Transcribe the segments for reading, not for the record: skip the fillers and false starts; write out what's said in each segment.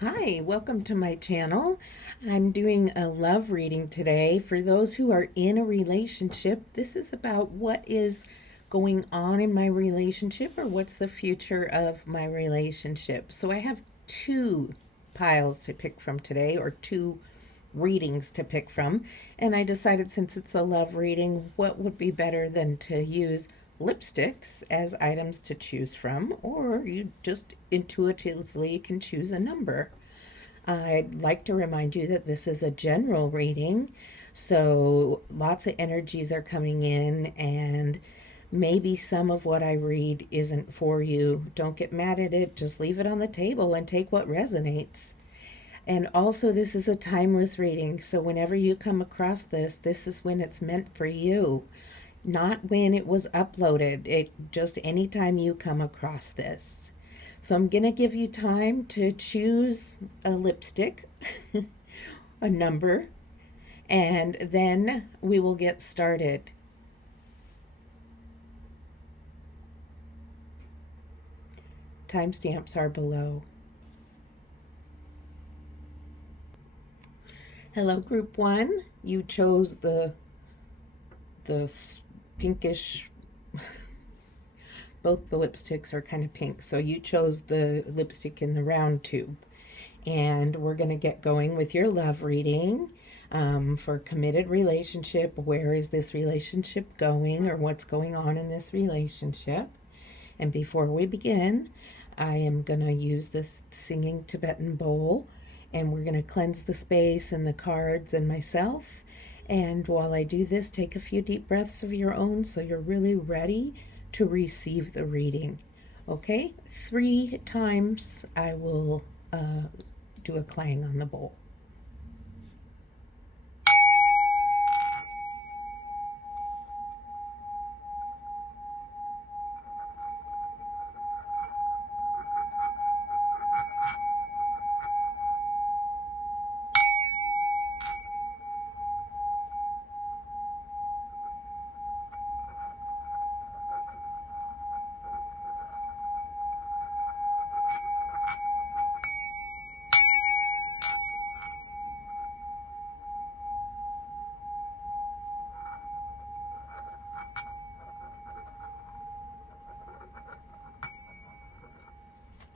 Hi, welcome to my channel. I'm doing a love reading today. For those who are in a relationship, this is about what is going on in my relationship or what's the future of my relationship. So I have two piles to pick from today, or two readings to pick from, and I decided since it's a love reading, what would be better than to use lipsticks as items to choose from, or you just intuitively can choose a number. I'd like to remind you that this is a general reading, so lots of energies are coming in, and maybe some of what I read isn't for you. Don't get mad at it, just leave it on the table and take what resonates. And also, this is a timeless reading, so whenever you come across this, this is when it's meant for you, not when it was uploaded. It just anytime you come across this. So I'm going to give you time to choose a lipstick, a number, and then we will get started. Timestamps are below. Hello, group 1. You chose the pinkish, both the lipsticks are kind of pink, so you chose the lipstick in the round tube. And we're going to get going with your love reading for committed relationship. Where is this relationship going, or what's going on in this relationship? And before we begin, I am going to use this singing Tibetan bowl, and we're going to cleanse the space and the cards and myself. And while I do this, take a few deep breaths of your own so you're really ready to receive the reading. Okay? 3 times I will do a clang on the bowl.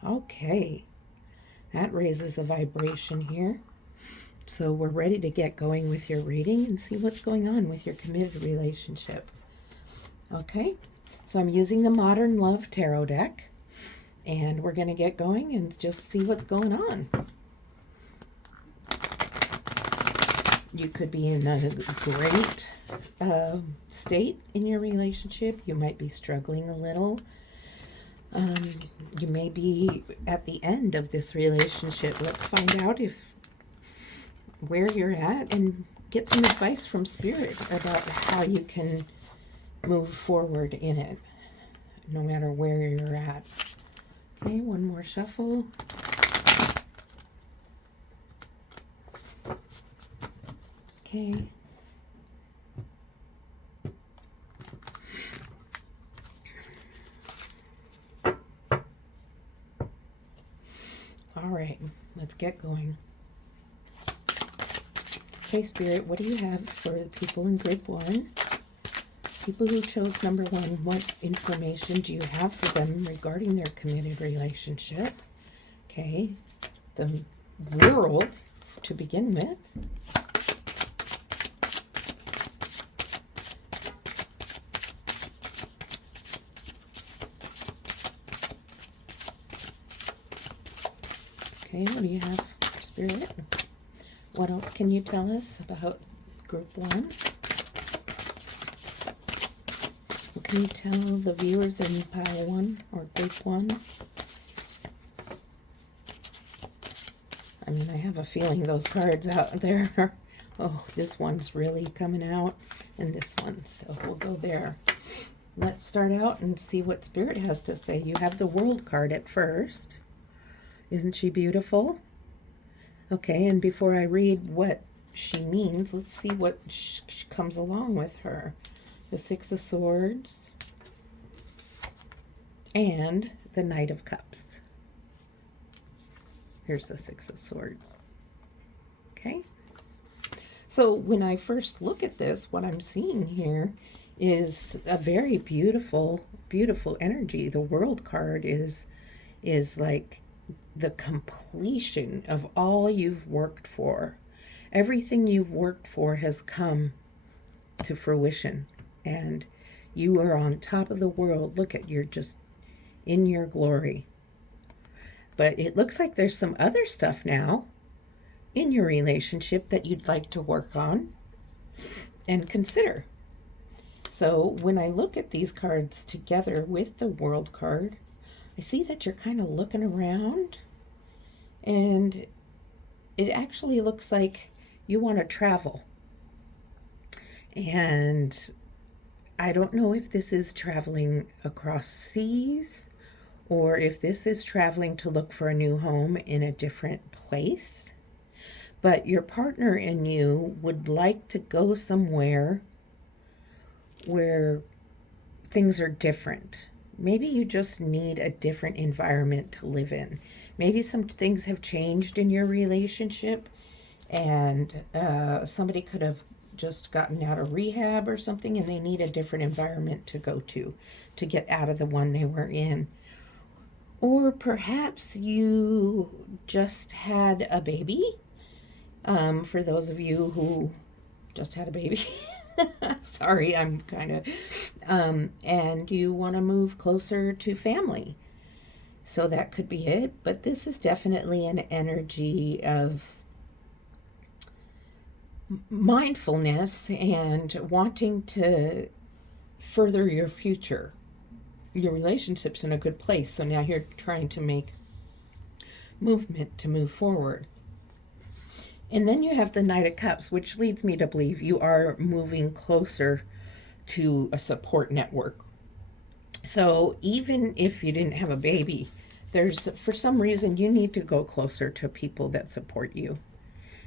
Okay, that raises the vibration here. So we're ready to get going with your reading and see what's going on with your committed relationship. Okay, so I'm using the Modern Love Tarot deck, and we're going to get going and just see what's going on. You could be in a great state in your relationship. You might be struggling a little. You may be at the end of this relationship. Let's find out where you're at and get some advice from Spirit about how you can move forward in it, no matter where you're at. Okay, one more shuffle. Okay. All right, let's get going. Okay, Spirit, what do you have for the people in group 1? People who chose number 1, what information do you have for them regarding their committed relationship? Okay, the world to begin with. Okay, what do you have for Spirit? What else can you tell us about group 1? What can you tell the viewers in pile 1 or group 1? I mean, I have a feeling those cards out there. Oh, this one's really coming out, and this one, so we'll go there. Let's start out and see what Spirit has to say. You have the World card at first. Isn't she beautiful? Okay, and before I read what she means, let's see what comes along with her. The 6 of Swords and the Knight of Cups. Here's the Six of Swords. Okay. So when I first look at this, what I'm seeing here is a very beautiful, beautiful energy. The World card is like the completion of all you've worked for. Everything you've worked for has come to fruition, and you are on top of the world. Look at, you're just in your glory. But it looks like there's some other stuff now in your relationship that you'd like to work on and consider. So when I look at these cards together with the World card, I see that you're kind of looking around, and it actually looks like you want to travel. And I don't know if this is traveling across seas or if this is traveling to look for a new home in a different place. But your partner and you would like to go somewhere where things are different. Maybe you just need a different environment to live in. Maybe some things have changed in your relationship, and somebody could have just gotten out of rehab or something, and they need a different environment to go to get out of the one they were in. Or perhaps you just had a baby. For those of you who just had a baby, sorry, I'm kind of, and you want to move closer to family. So that could be it. But this is definitely an energy of mindfulness and wanting to further your future. Your relationship's in a good place. So now you're trying to make movement to move forward. And then you have the Knight of Cups, which leads me to believe you are moving closer to a support network. So even if you didn't have a baby, there's, for some reason, you need to go closer to people that support you.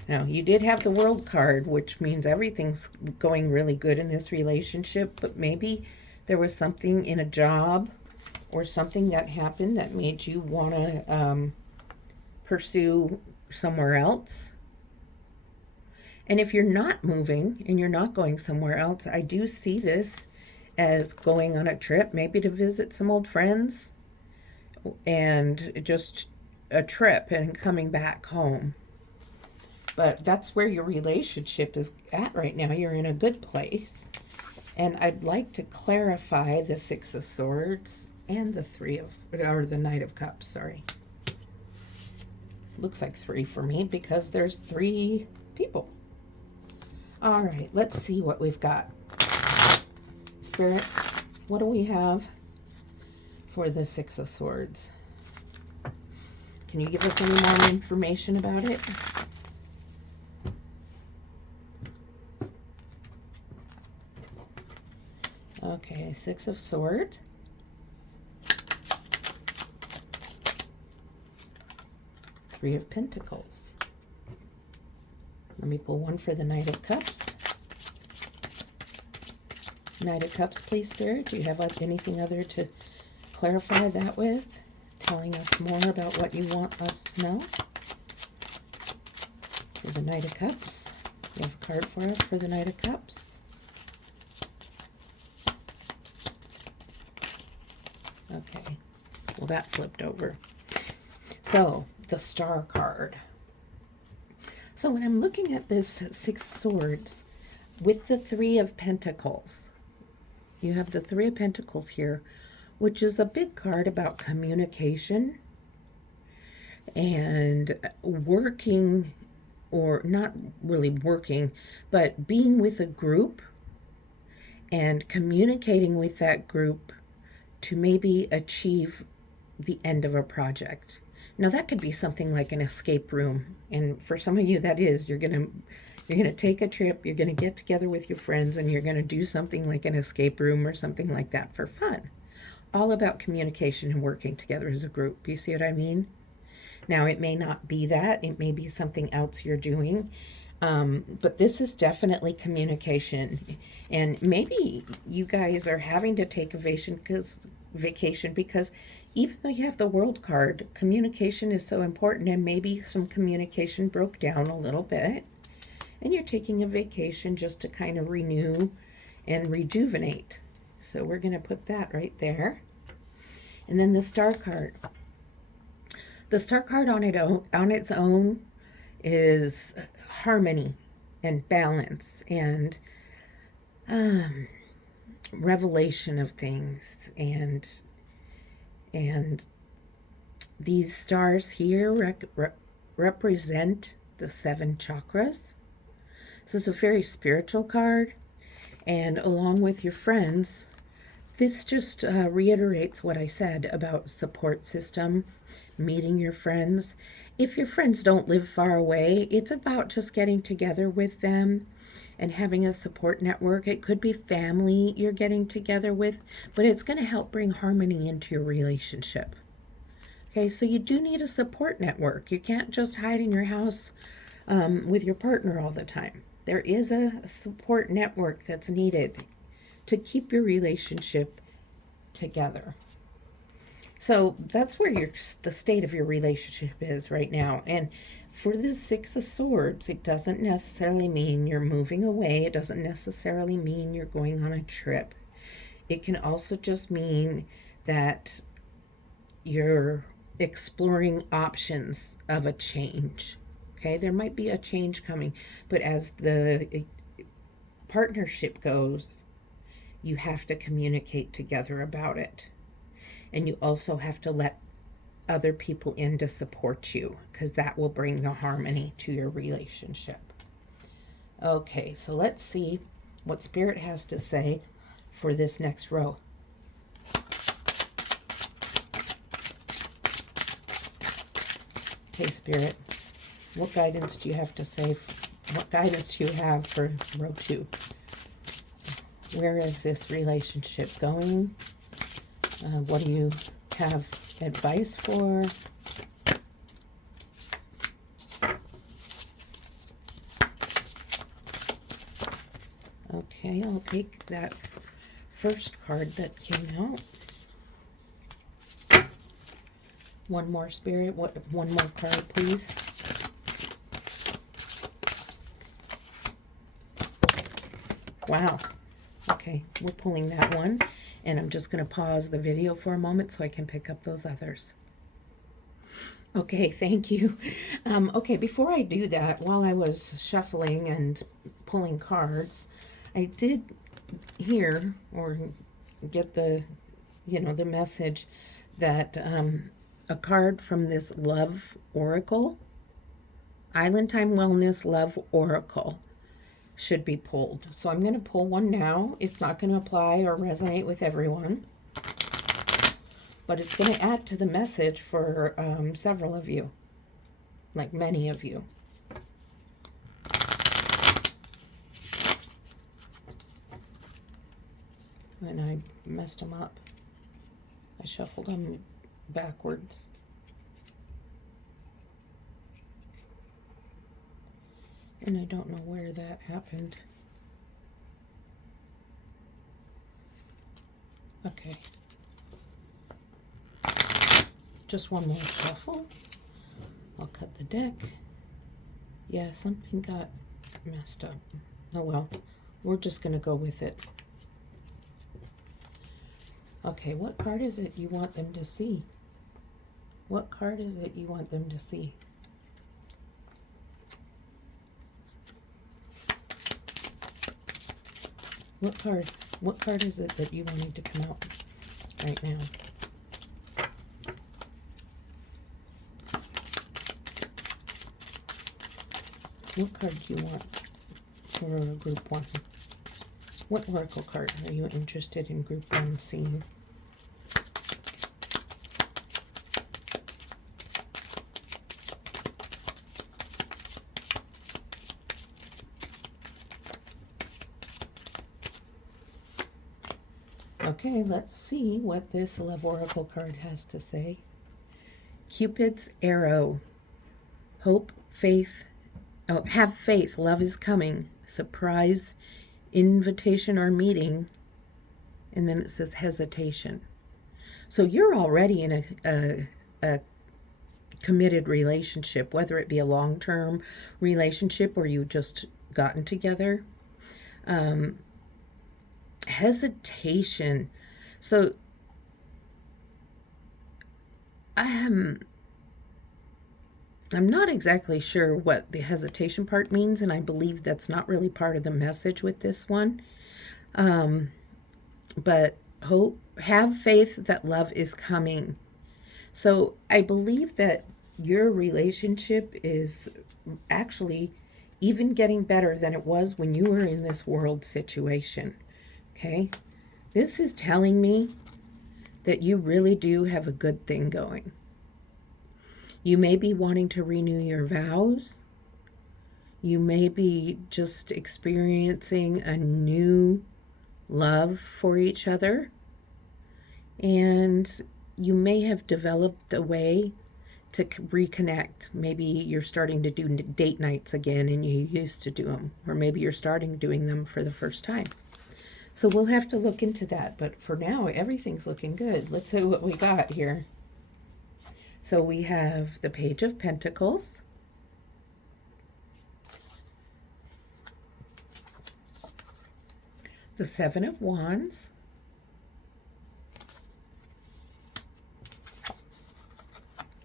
Now, you did have the World card, which means everything's going really good in this relationship, but maybe there was something in a job or something that happened that made you want to pursue somewhere else. And if you're not moving and you're not going somewhere else, I do see this as going on a trip, maybe to visit some old friends, and just a trip and coming back home. But that's where your relationship is at right now. You're in a good place. And I'd like to clarify the Six of Swords and the Knight of Cups, sorry. Looks like 3 for me because there's 3 people. All right, let's see what we've got. Spirit, what do we have for the Six of Swords? Can you give us any more information about it? Okay, Six of Swords. Three of Pentacles. Let me pull one for the Knight of Cups. Knight of Cups, please, Spirit. Do you have anything other to clarify that with? Telling us more about what you want us to know? For the Knight of Cups. You have a card for us for the Knight of Cups? Okay. Well, that flipped over. So, the Star card. So when I'm looking at this Six of Swords with the Three of Pentacles, you have the Three of Pentacles here, which is a big card about communication and working, or not really working, but being with a group and communicating with that group to maybe achieve the end of a project. Now that could be something like an escape room, and for some of you that is, you're gonna take a trip, you're gonna get together with your friends, and you're gonna do something like an escape room or something like that for fun. All about communication and working together as a group. You see what I mean? Now it may not be that, it may be something else you're doing, but this is definitely communication. And maybe you guys are having to take a vacation because even though you have the World card, communication is so important, and maybe some communication broke down a little bit, and you're taking a vacation just to kind of renew and rejuvenate. So we're going to put that right there. And then the Star card. The Star card on its own is harmony and balance and revelation of things, and these stars here represent the 7 chakras. So it's a very spiritual card, and along with your friends, this just reiterates what I said about support system, meeting your friends. If your friends don't live far away, it's about just getting together with them and having a support network. It could be family you're getting together with, but it's going to help bring harmony into your relationship. Okay, so you do need a support network. You can't just hide in your house with your partner all the time. There is a support network that's needed to keep your relationship together. So that's where the state of your relationship is right now. And for the 6 of Swords, it doesn't necessarily mean you're moving away. It doesn't necessarily mean you're going on a trip. It can also just mean that you're exploring options of a change. Okay, there might be a change coming, but as the partnership goes, you have to communicate together about it. And you also have to let other people in to support you, because that will bring the harmony to your relationship. Okay, so let's see what Spirit has to say for this next row. Okay, Spirit, what guidance do you have to say? What guidance do you have for row 2? Where is this relationship going? What do you have advice for? Okay, I'll take that first card that came out. One more, Spirit. One more card, please. Wow. Okay, we're pulling that one. And I'm just going to pause the video for a moment so I can pick up those others. Okay, thank you. Okay, before I do that, while I was shuffling and pulling cards, I did hear or get the message that a card from this Love Oracle, Island Time Wellness Love Oracle, should be pulled. So I'm going to pull one now. It's not going to apply or resonate with everyone, but it's going to add to the message for several of you, like many of you. And I messed them up. I shuffled them backwards. And I don't know where that happened. Okay. Just one more shuffle. I'll cut the deck. Yeah, something got messed up. Oh well, we're just going to go with it. Okay, what card is it you want them to see? What card is it you want them to see? What card is it that you wanted to come out right now? What card do you want for group 1? What oracle card are you interested in group 1 seeing? Okay, let's see what this Love Oracle card has to say. Cupid's arrow. Hope, faith. Oh, have faith. Love is coming. Surprise, invitation or meeting. And then it says hesitation. So you're already in a committed relationship, whether it be a long-term relationship or you just gotten together. Hesitation. So I'm not exactly sure what the hesitation part means, and I believe that's not really part of the message with this one. But have faith that love is coming. So I believe that your relationship is actually even getting better than it was when you were in this world situation. Okay? This is telling me that you really do have a good thing going. You may be wanting to renew your vows. You may be just experiencing a new love for each other. And you may have developed a way to reconnect. Maybe you're starting to do date nights again and you used to do them. Or maybe you're starting doing them for the first time. So we'll have to look into that. But for now, everything's looking good. Let's see what we got here. So we have the Page of Pentacles, the Seven of Wands,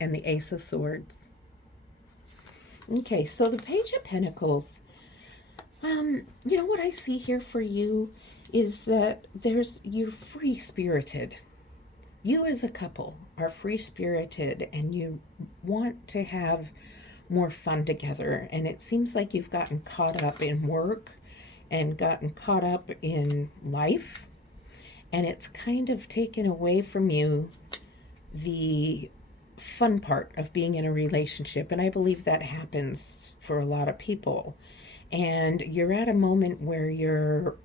and the Ace of Swords. Okay, so the Page of Pentacles, what I see here for you is that you're free-spirited. You as a couple are free-spirited and you want to have more fun together. And it seems like you've gotten caught up in work and gotten caught up in life. And it's kind of taken away from you the fun part of being in a relationship. And I believe that happens for a lot of people. And you're at a moment where you're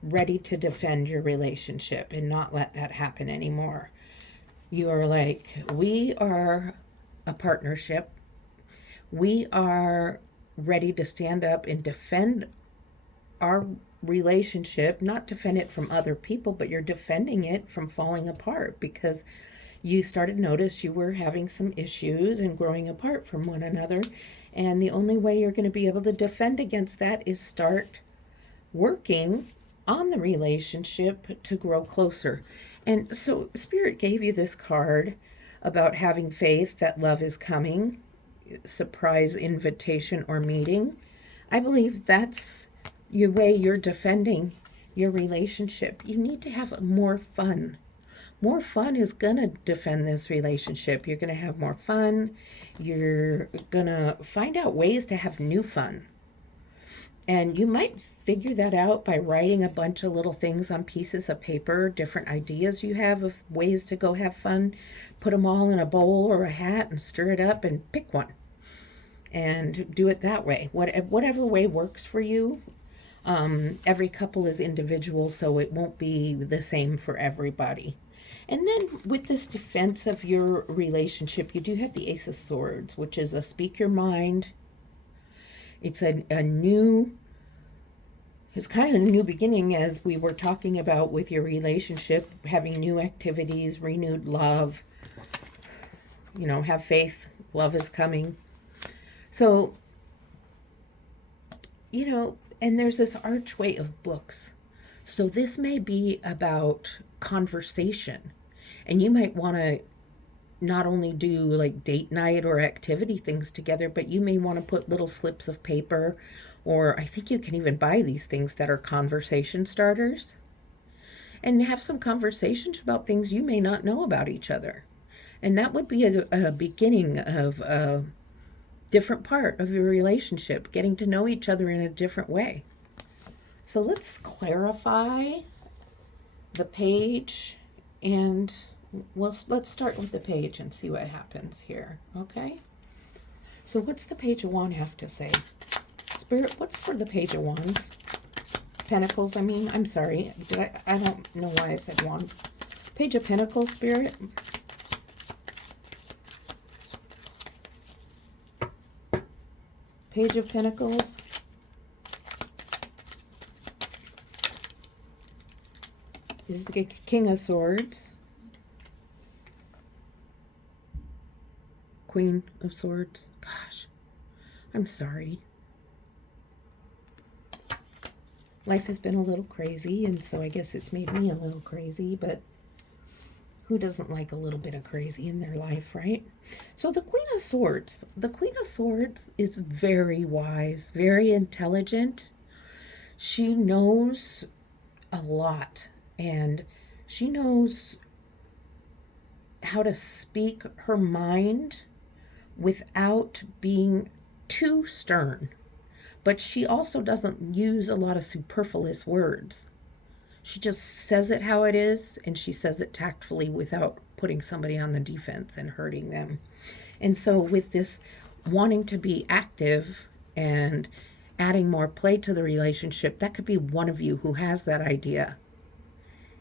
ready to defend your relationship and not let that happen anymore. You are like, we are a partnership. We are ready to stand up and defend our relationship, not defend it from other people, but you're defending it from falling apart because you started to notice you were having some issues and growing apart from one another. And the only way you're going to be able to defend against that is start working on the relationship to grow closer. And so Spirit gave you this card about having faith that love is coming, surprise invitation or meeting. I believe that's your way you're defending your relationship. You need to have more fun. More fun is going to defend this relationship. You're going to have more fun. You're going to find out ways to have new fun. And you might figure that out by writing a bunch of little things on pieces of paper, different ideas you have of ways to go have fun. Put them all in a bowl or a hat and stir it up and pick one. And do it that way. Whatever way works for you. Every couple is individual, so it won't be the same for everybody. And then with this defense of your relationship, you do have the Ace of Swords, which is a speak your mind. It's it's kind of a new beginning, as we were talking about with your relationship, having new activities, renewed love, have faith, love is coming. So, and there's this archway of books. So this may be about conversation. And you might want to not only do like date night or activity things together, but you may want to put little slips of paper, or I think you can even buy these things that are conversation starters, and have some conversations about things you may not know about each other. And that would be a beginning of a different part of your relationship, getting to know each other in a different way. So let's clarify the page, and let's start with the page and see what happens here, okay? So what's the Page of Wands have to say? Spirit, what's for the Page of Wands? Pentacles, I'm sorry. I don't know why I said Wands. Page of Pentacles, Spirit. Page of Pentacles. Is the King of Swords. Queen of Swords. Gosh, I'm sorry. Life has been a little crazy, and so I guess it's made me a little crazy, but who doesn't like a little bit of crazy in their life, right? So the Queen of Swords. The Queen of Swords is very wise, very intelligent. She knows a lot, and she knows how to speak her mind without being too stern. But she also doesn't use a lot of superfluous words. She just says it how it is, and she says it tactfully without putting somebody on the defense and hurting them. And so with this wanting to be active and adding more play to the relationship, that could be one of you who has that idea.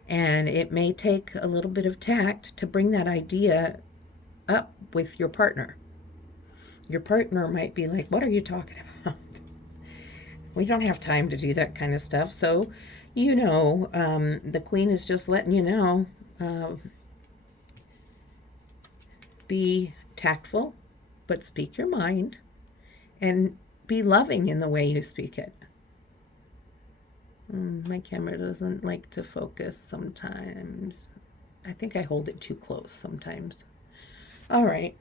And it may take a little bit of tact to bring that idea up with your partner. Your partner might be like, what are you talking about? We don't have time to do that kind of stuff. So, the Queen is just letting you know, be tactful, but speak your mind, and be loving in the way you speak it. My camera doesn't like to focus sometimes. I think I hold it too close sometimes. All right.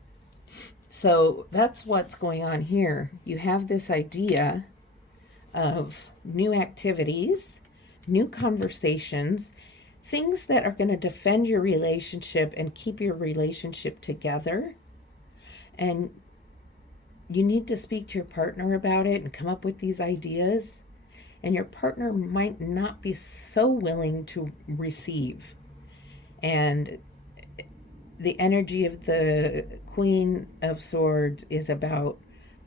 So that's what's going on here. You have this idea of new activities, new conversations, things that are going to defend your relationship and keep your relationship together. And you need to speak to your partner about it and come up with these ideas. And your partner might not be so willing to receive. And the energy of the Queen of Swords is about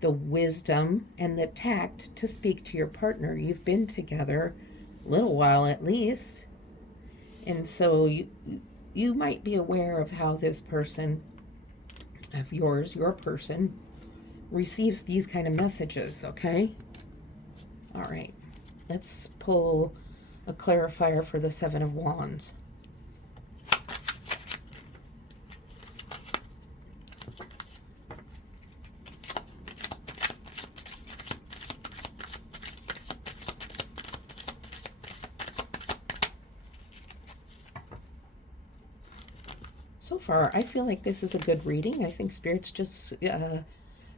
the wisdom and the tact to speak to your partner. You've been together a little while at least. And so you might be aware of how this person of yours, your person, receives these kind of messages, okay? All right. Let's pull a clarifier for the Seven of Wands. So far, I feel like this is a good reading. I think Spirit's just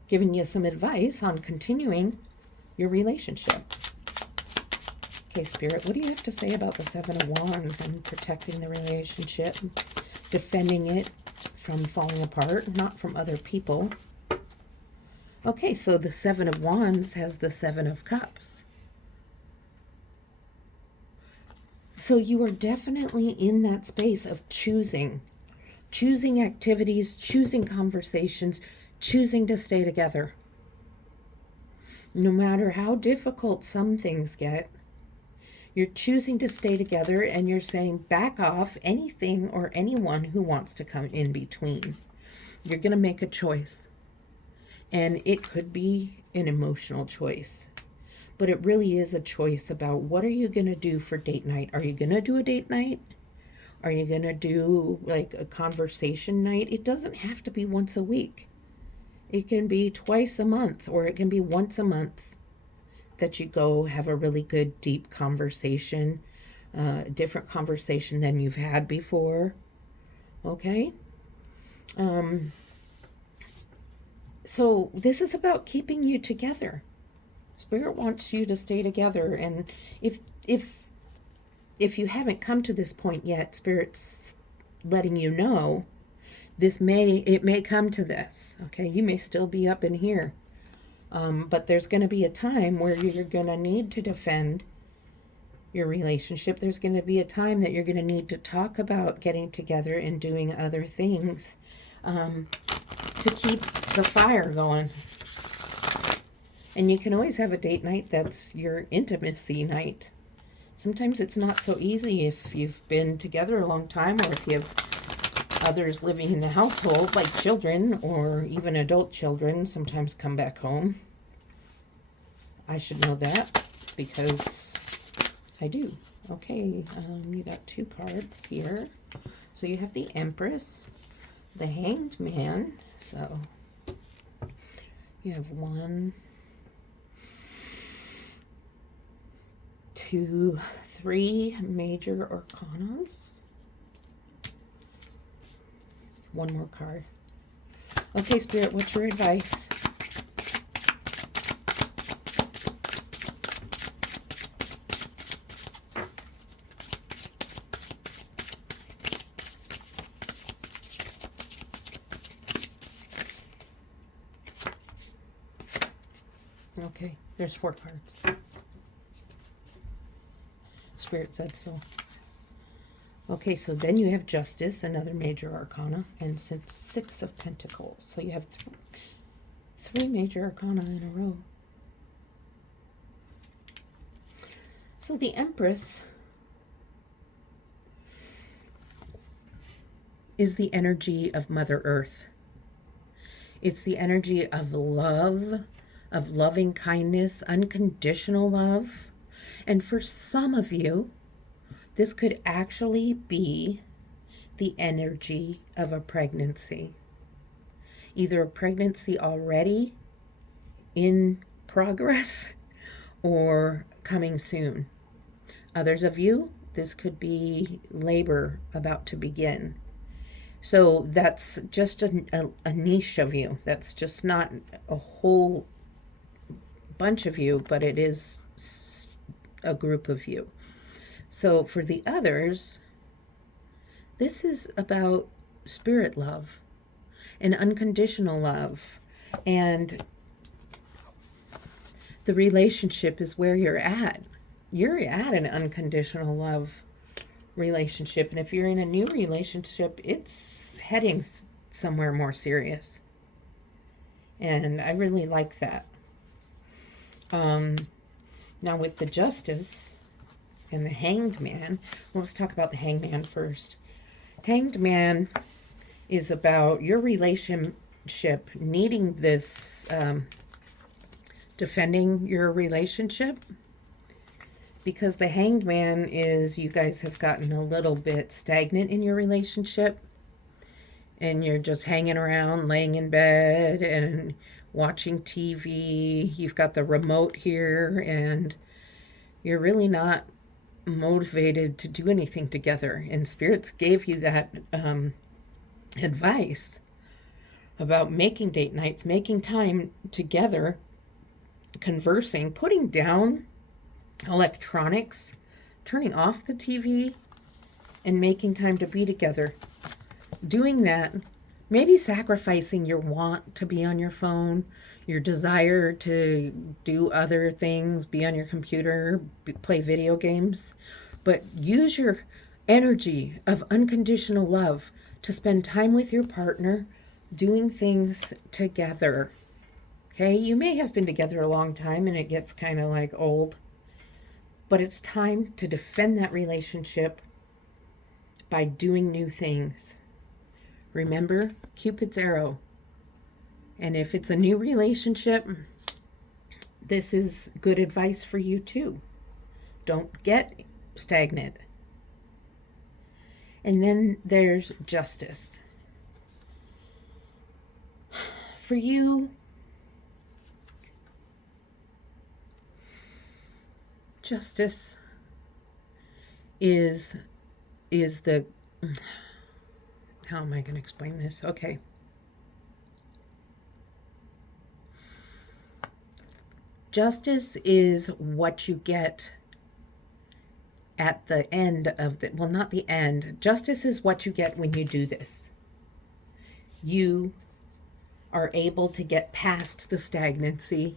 giving you some advice on continuing your relationship. Okay, Spirit, what do you have to say about the Seven of Wands and protecting the relationship, defending it from falling apart, not from other people? Okay, so the Seven of Wands has the Seven of Cups. So you are definitely in that space of choosing activities, choosing conversations, choosing to stay together. No matter how difficult some things get, you're choosing to stay together, and you're saying back off anything or anyone who wants to come in between. You're going to make a choice. And it could be an emotional choice. But it really is a choice about what are you going to do for date night? Are you going to do a date night? Are you going to do like a conversation night? It doesn't have to be once a week. It can be twice a month, or it can be once a month that you go have a really good deep conversation, different conversation than you've had before. Okay? So this is about keeping you together. Spirit wants you to stay together, and if you haven't come to this point yet, Spirit's letting you know it may come to this. Okay, you may still be up in here, but there's going to be a time where you're going to need to defend your relationship. There's going to be a time that you're going to need to talk about getting together and doing other things to keep the fire going. And you can always have a date night that's your intimacy night. Sometimes it's not so easy if you've been together a long time, or if you have others living in the household, like children or even adult children sometimes come back home. I should know that because I do. Okay, you got two cards here. So you have the Empress, the Hanged Man. So You have 1, 2, 3 major arcanas. One more card. Okay, Spirit, what's your advice? Okay, there's 4 cards. Spirit said so. Okay, so then you have Justice, another major arcana, and 6 of Pentacles. So you have 3 major arcana in a row. So the Empress is the energy of Mother Earth. It's the energy of love, of loving kindness, unconditional love. And for some of you, this could actually be the energy of a pregnancy. Either a pregnancy already in progress or coming soon. Others of you, this could be labor about to begin. So that's just a niche of you. That's just not a whole bunch of you, but it is a group of you. So for the others, this is about spirit love and unconditional love. And the relationship is where you're at. You're at an unconditional love relationship. And if you're in a new relationship, it's heading somewhere more serious. And I really like that. Now with the Justice and the Hanged Man, let's talk about the Hanged Man first. Hanged Man is about your relationship needing this, defending your relationship, because the Hanged Man is you guys have gotten a little bit stagnant in your relationship and you're just hanging around, laying in bed and watching TV. You've got the remote here and you're really not motivated to do anything together. And spirits gave you that advice about making date nights, making time together, conversing, putting down electronics, turning off the TV, and making time to be together. Doing that, maybe sacrificing your want to be on your phone, your desire to do other things, be on your computer, play video games, but use your energy of unconditional love to spend time with your partner, doing things together. Okay, you may have been together a long time and it gets kind of like old, but it's time to defend that relationship by doing new things. Remember Cupid's arrow. And if it's a new relationship, this is good advice for you too. Don't get stagnant. And then there's Justice. For you, Justice is the, how am I going to explain this? Okay. Justice is what you get at the end of the, well, not the end. Justice is what you get when you do this. You are able to get past the stagnancy.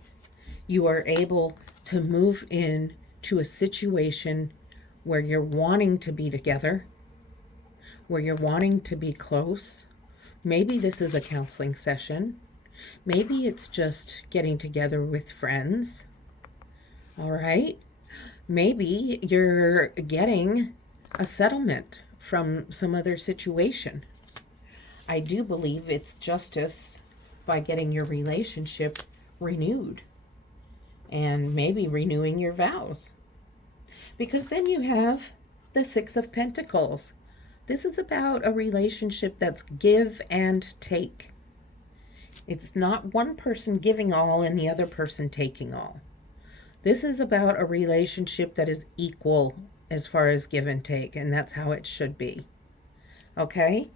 You are able to move in to a situation where you're wanting to be together, where you're wanting to be close. Maybe this is a counseling session. Maybe it's just getting together with friends. All right. Maybe you're getting a settlement from some other situation. I do believe it's justice by getting your relationship renewed and maybe renewing your vows. Because then you have the 6 of Pentacles. This is about a relationship that's give and take. It's not one person giving all and the other person taking all. This is about a relationship that is equal as far as give and take, and that's how it should be. Okay?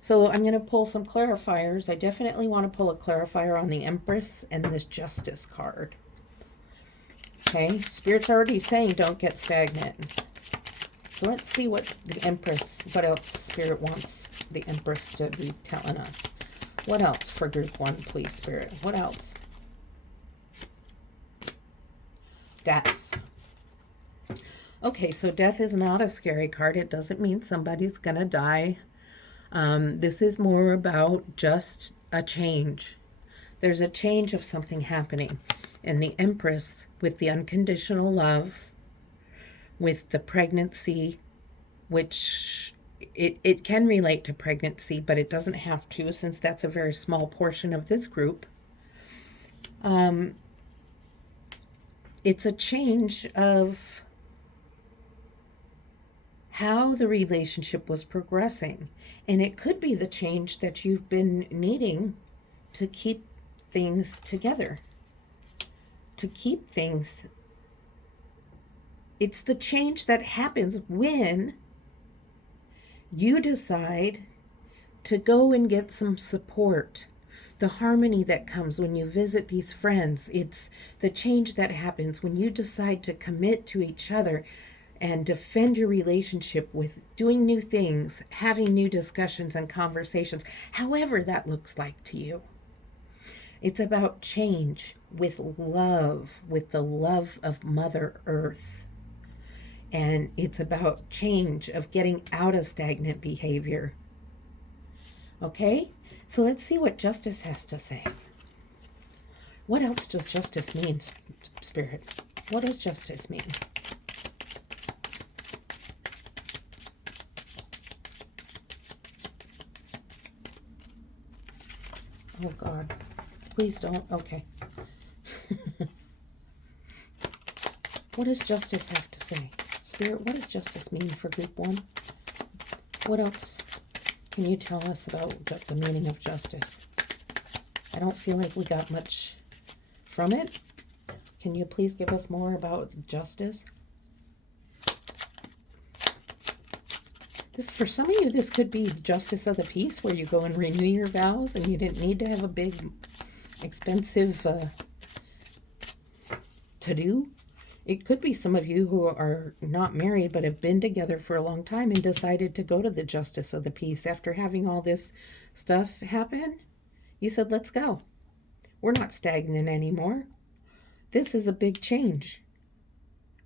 So I'm going to pull some clarifiers. I definitely want to pull a clarifier on the Empress and this Justice card. Okay? Spirit's already saying don't get stagnant. So let's see what the Empress, what else Spirit wants the Empress to be telling us. What else for group 1, please, Spirit? What else? Death. Okay, so death is not a scary card. It doesn't mean somebody's going to die. This is more about just a change. There's a change of something happening. And the Empress, with the unconditional love, with the pregnancy, which it can relate to pregnancy, but it doesn't have to, since that's a very small portion of this group. It's a change of how the relationship was progressing. And it could be the change that you've been needing to keep things together, to keep things. It's the change that happens when you decide to go and get some support. The harmony that comes when you visit these friends. It's the change that happens when you decide to commit to each other and defend your relationship with doing new things, having new discussions and conversations, however that looks like to you. It's about change with love, with the love of Mother Earth. And it's about change of getting out of stagnant behavior. Okay? So let's see what Justice has to say. What else does justice mean, Spirit? What does justice mean? Oh, God. Please don't. Okay. What does justice have to say? Spirit, what does justice mean for group 1? What else can you tell us about the meaning of justice? I don't feel like we got much from it. Can you please give us more about justice? This, for some of you, this could be justice of the peace, where you go and renew your vows and you didn't need to have a big, expensive to-do. It could be some of you who are not married but have been together for a long time and decided to go to the justice of the peace after having all this stuff happen. You said, let's go. We're not stagnant anymore. This is a big change.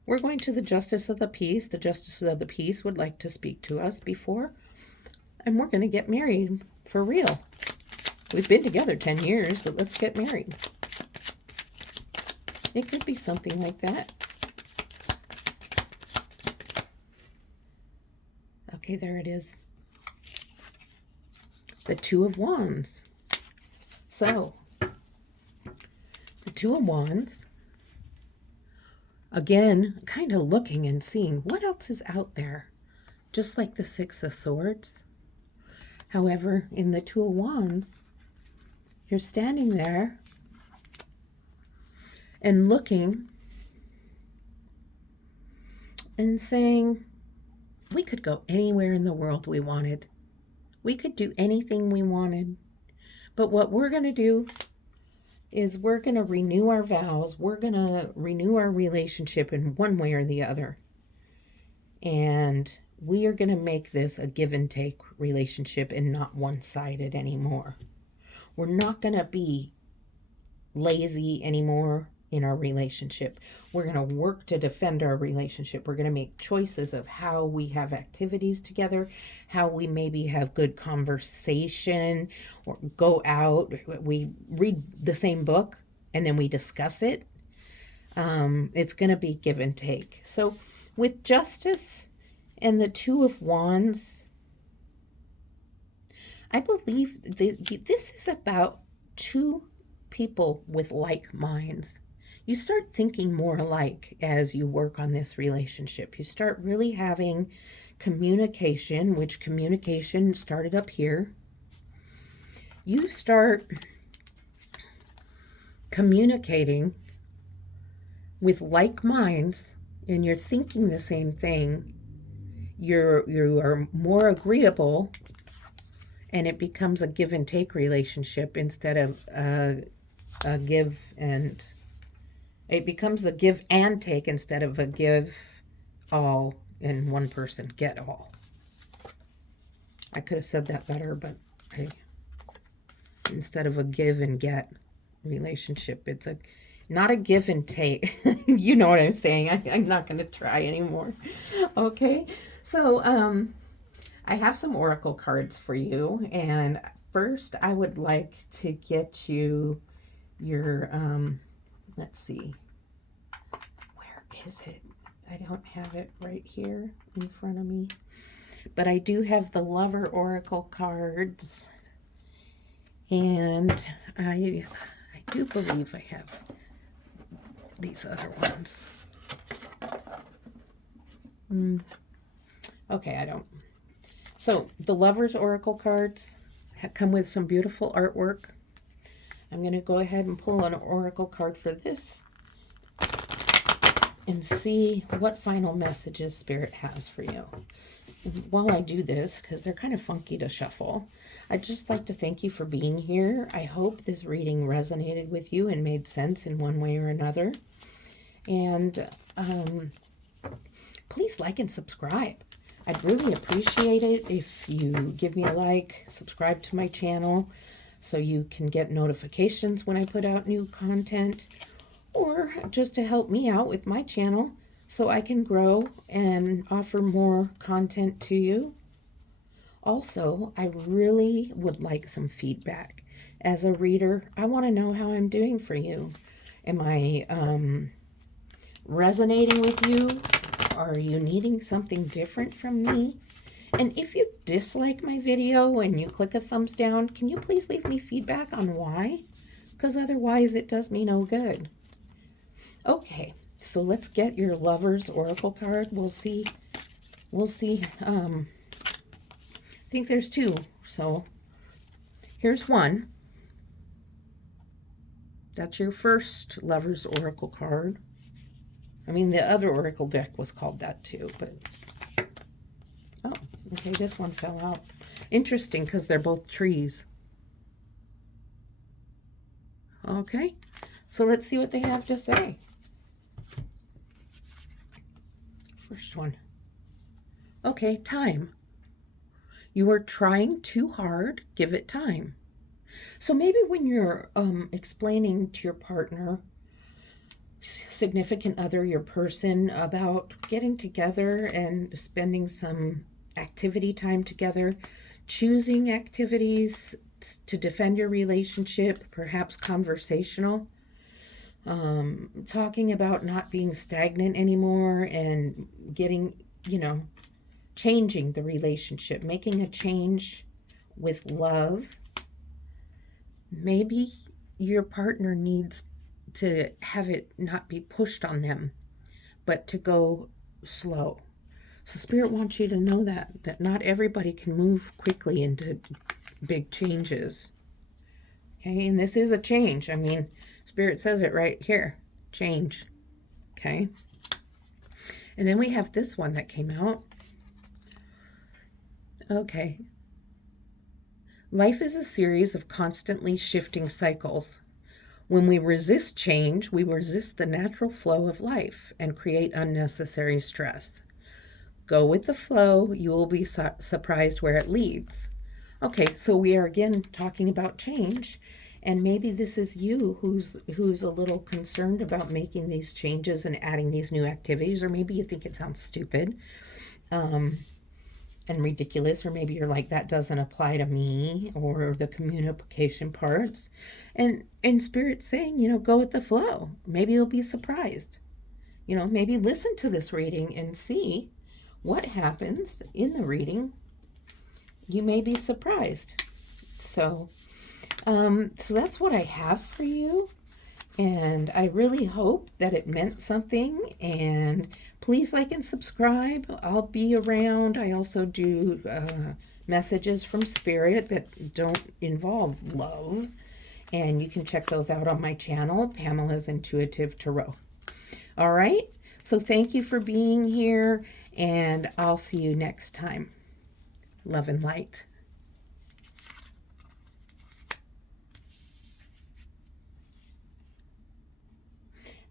We're going to the justice of the peace. The justice of the peace would like to speak to us before, and we're going to get married for real. We've been together 10 years, but let's get married. It could be something like that. Okay, there it is. The Two of Wands. So, the Two of Wands, again, kind of looking and seeing what else is out there, just like the Six of Swords. However, in the Two of Wands, you're standing there and looking and saying, we could go anywhere in the world we wanted. We could do anything we wanted. But what we're going to do is we're going to renew our vows. We're going to renew our relationship in one way or the other. And we are going to make this a give and take relationship and not one-sided anymore. We're not going to be lazy anymore in our relationship. We're going to work to defend our relationship. We're going to make choices of how we have activities together, how we maybe have good conversation, or go out. We read the same book and then we discuss it. It's going to be give and take. So with Justice and the Two of Wands, I believe this is about two people with like minds. You start thinking more alike as you work on this relationship. You start really having communication, which communication started up here. You start communicating with like minds and you're thinking the same thing, you are more agreeable, and it becomes a give and take relationship instead of a give and it becomes a give and take instead of a give all and one person get all. I could have said that better, but instead of a give and get relationship, it's not a give and take. You know what I'm saying? I'm not going to try anymore. Okay, so I have some oracle cards for you, and first I would like to get you your let's see, where is it? I don't have it right here in front of me, but I do have the Lover oracle cards, and I do believe I have these other ones. Okay, I don't. So the Lover's oracle cards come with some beautiful artwork. I'm going to go ahead and pull an oracle card for this and see what final messages Spirit has for you. While I do this, because they're kind of funky to shuffle, I'd just like to thank you for being here. I hope this reading resonated with you and made sense in one way or another. And please like and subscribe. I'd really appreciate it if you give me a like, subscribe to my channel so you can get notifications when I put out new content, or just to help me out with my channel so I can grow and offer more content to you. Also, I really would like some feedback. As a reader, I want to know how I'm doing for you. Am I resonating with you? Are you needing something different from me? And if you dislike my video and you click a thumbs down, can you please leave me feedback on why? Because otherwise it does me no good. Okay, so let's get your Lover's oracle card. We'll see. I think there's two. So here's one. That's your first Lover's oracle card. I mean, the other oracle deck was called that too, but oh, okay, this one fell out. Interesting, because they're both trees. Okay, so let's see what they have to say. First one. Okay, time. You are trying too hard. Give it time. So maybe when you're explaining to your partner, significant other, your person, about getting together and spending some activity time together, choosing activities to defend your relationship, perhaps conversational, talking about not being stagnant anymore and getting, changing the relationship, making a change with love. Maybe your partner needs to have it not be pushed on them, but to go slow. So Spirit wants you to know that not everybody can move quickly into big changes. Okay, and this is a change. I mean, Spirit says it right here, change. Okay, and then we have this one that came out. Okay, life is a series of constantly shifting cycles. When we resist change, we resist the natural flow of life and create unnecessary stress. Go with the flow, you will be surprised where it leads. Okay, so we are again talking about change, and maybe this is you who's a little concerned about making these changes and adding these new activities, or maybe you think it sounds stupid and ridiculous, or maybe you're like, that doesn't apply to me, or the communication parts. And Spirit's saying, go with the flow. Maybe you'll be surprised. Maybe listen to this reading and see what happens in the reading. You may be surprised. So that's what I have for you. And I really hope that it meant something. And please like and subscribe. I'll be around. I also do messages from Spirit that don't involve love. And you can check those out on my channel, Pamela's Intuitive Tarot. All right. So thank you for being here, and I'll see you next time. Love and light.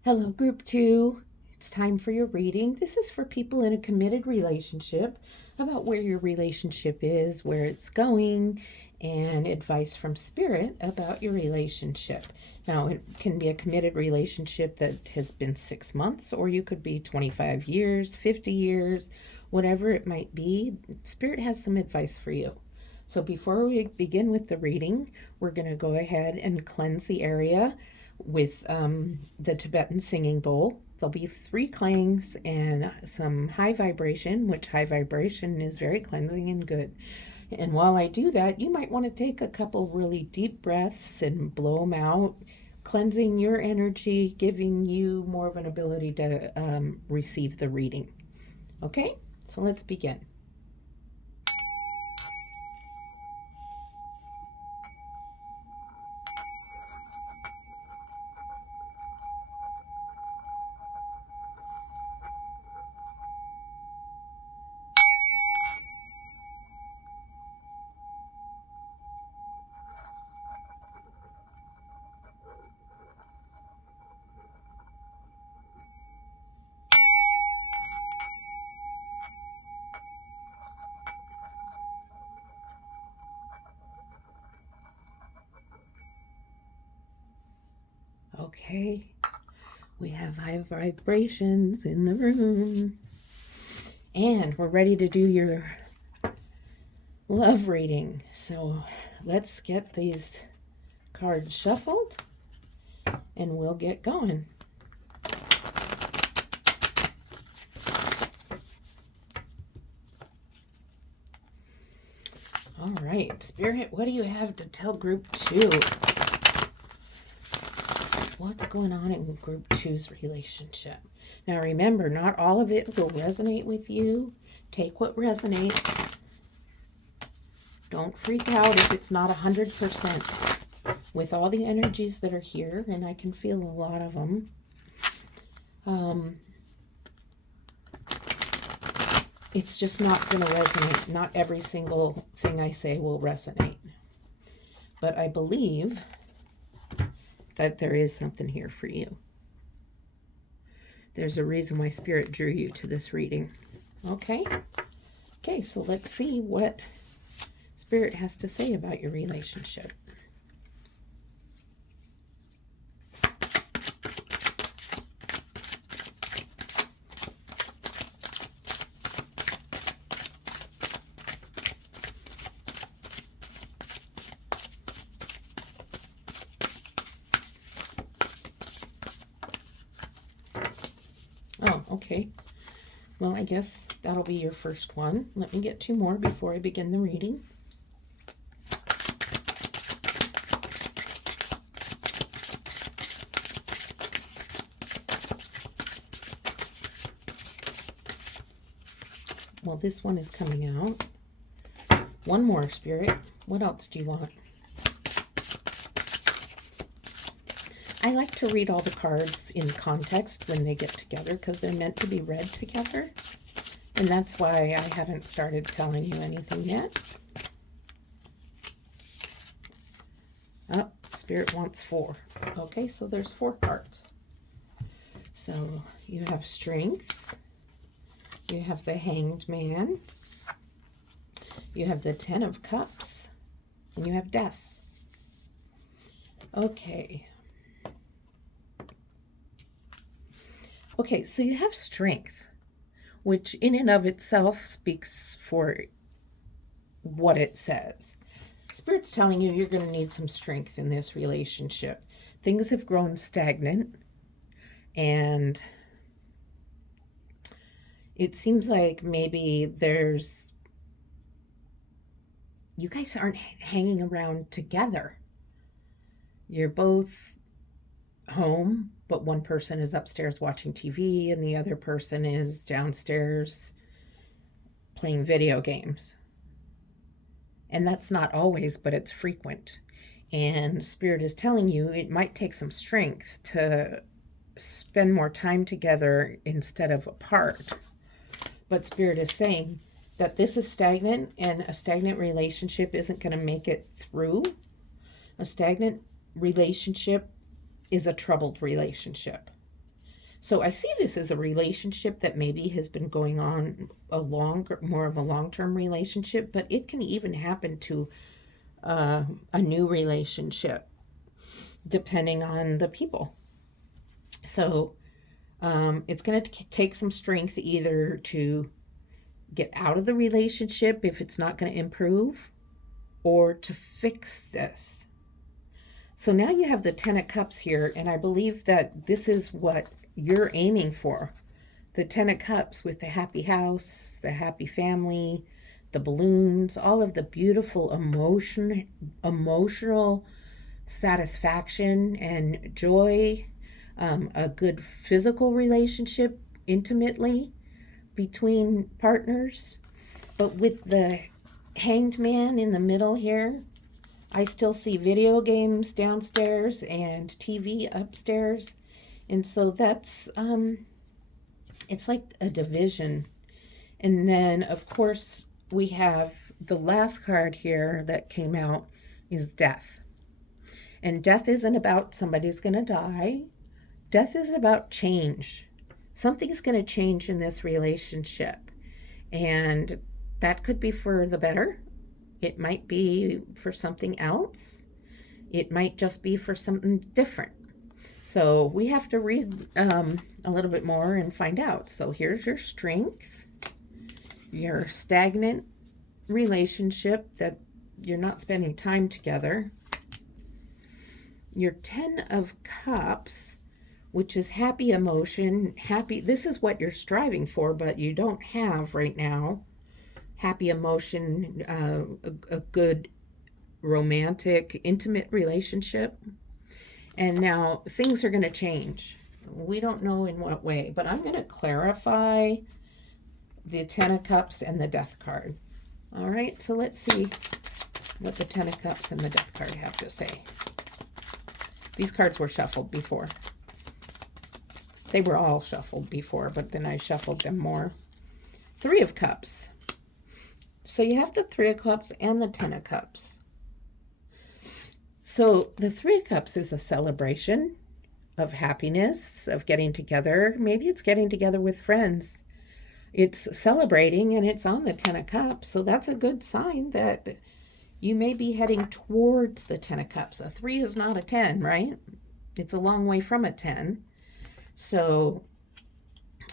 Hello, group 2. It's time for your reading. This is for people in a committed relationship, about where your relationship is, where it's going, and advice from Spirit about your relationship. Now, it can be a committed relationship that has been 6 months, or you could be 25 years, 50 years, whatever it might be. Spirit has some advice for you. So before we begin with the reading, we're going to go ahead and cleanse the area with the Tibetan singing bowl. There'll be 3 clangs and some high vibration, which high vibration is very cleansing and good. And while I do that, you might want to take a couple really deep breaths and blow them out, cleansing your energy, giving you more of an ability to receive the reading. Okay, so let's begin. Okay, we have high vibrations in the room. And we're ready to do your love reading. So let's get these cards shuffled and we'll get going. All right, Spirit, what do you have to tell group 2? What's going on in group 2's relationship? Now remember, not all of it will resonate with you. Take what resonates. Don't freak out if it's not 100%. With all the energies that are here, and I can feel a lot of them, it's just not going to resonate. Not every single thing I say will resonate. But I believe that there is something here for you. There's a reason why Spirit drew you to this reading. Okay? Okay, so let's see what Spirit has to say about your relationship. Oh, okay. Well, I guess that'll be your first one. Let me get 2 more before I begin the reading. Well, this one is coming out. One more, Spirit. What else do you want? I like to read all the cards in context when they get together because they're meant to be read together. And that's why I haven't started telling you anything yet. Oh, Spirit wants 4. Okay, so there's 4 cards. So you have Strength. You have the Hanged Man. You have the 10 of Cups. And you have Death. Okay. Okay, so you have Strength, which in and of itself speaks for what it says. Spirit's telling you you're going to need some strength in this relationship. Things have grown stagnant, and it seems like maybe you guys aren't hanging around together. You're both home, but one person is upstairs watching TV and the other person is downstairs playing video games. And that's not always, but it's frequent. And Spirit is telling you it might take some strength to spend more time together instead of apart. But Spirit is saying that this is stagnant, and a stagnant relationship isn't going to make it through. A stagnant relationship is a troubled relationship. So I see this as a relationship that maybe has been going on more of a long-term relationship, but it can even happen to a new relationship, depending on the people. So it's going to take some strength either to get out of the relationship if it's not going to improve, or to fix this. So now you have the Ten of Cups here, and I believe that this is what you're aiming for. The Ten of Cups with the happy house, the happy family, the balloons, all of the beautiful emotional satisfaction and joy, a good physical relationship intimately between partners. But with the Hanged Man in the middle here, I still see video games downstairs and TV upstairs. And so that's, it's like a division. And then, of course, we have the last card here that came out is death. And death isn't about somebody's going to die. Death is about change. Something's going to change in this relationship. And that could be for the better. It might be for something else. It might just be for something different. So we have to read a little bit more and find out. So here's your strength, your stagnant relationship that you're not spending time together. Your Ten of Cups, which is happy emotion, happy. This is what you're striving for, but you don't have right now. Happy emotion, a good romantic, intimate relationship. And now things are going to change. We don't know in what way, but I'm going to clarify the Ten of Cups and the Death card. All right, so let's see what the Ten of Cups and the Death card have to say. These cards were shuffled before. They were all shuffled before, but then I shuffled them more. Three of Cups. So you have the Three of Cups and the Ten of Cups. So the Three of Cups is a celebration of happiness, of getting together. Maybe it's getting together with friends. It's celebrating, and it's on the Ten of Cups. So that's a good sign that you may be heading towards the Ten of Cups. A 3 is not a 10, right? It's a long way from a 10. So,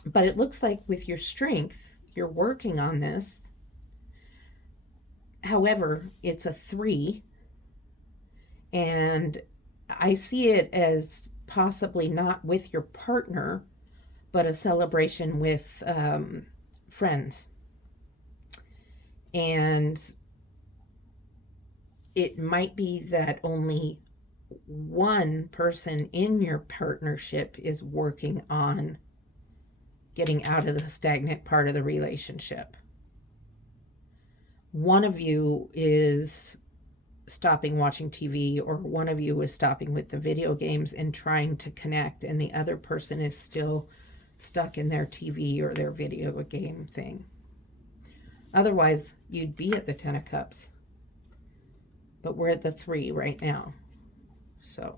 but it looks like with your strength, you're working on this. However, it's a 3. And I see it as possibly not with your partner, but a celebration with friends. And it might be that only one person in your partnership is working on getting out of the stagnant part of the relationship. One of you is stopping watching TV, or one of you is stopping with the video games and trying to connect, and the other person is still stuck in their TV or their video game thing. Otherwise, you'd be at the Ten of Cups. But we're at the 3 right now. So,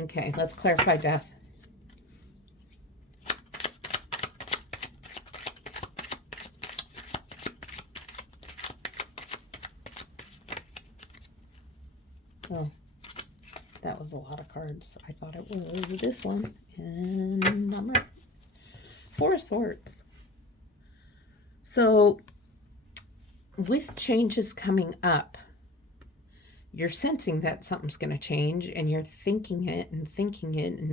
okay, let's clarify death. Oh, that was a lot of cards. I thought it was this one. And I'm right. 4 of Swords. So, with changes coming up, you're sensing that something's going to change, and you're thinking it and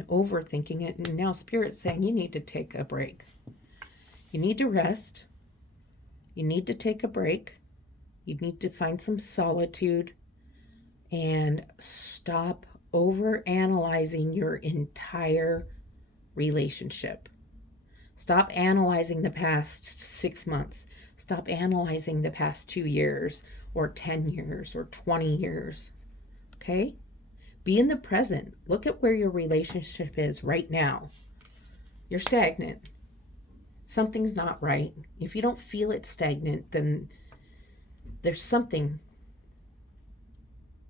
overthinking it. And now Spirit's saying you need to take a break. You need to rest. You need to take a break. You need to find some solitude and stop over-analyzing your entire relationship. Stop analyzing the past 6 months. Stop analyzing the past 2 years or 10 years or 20 years. okay? Be in the present. Look at where your relationship is right now. You're stagnant. Something's not right. If you don't feel it stagnant, then there's something.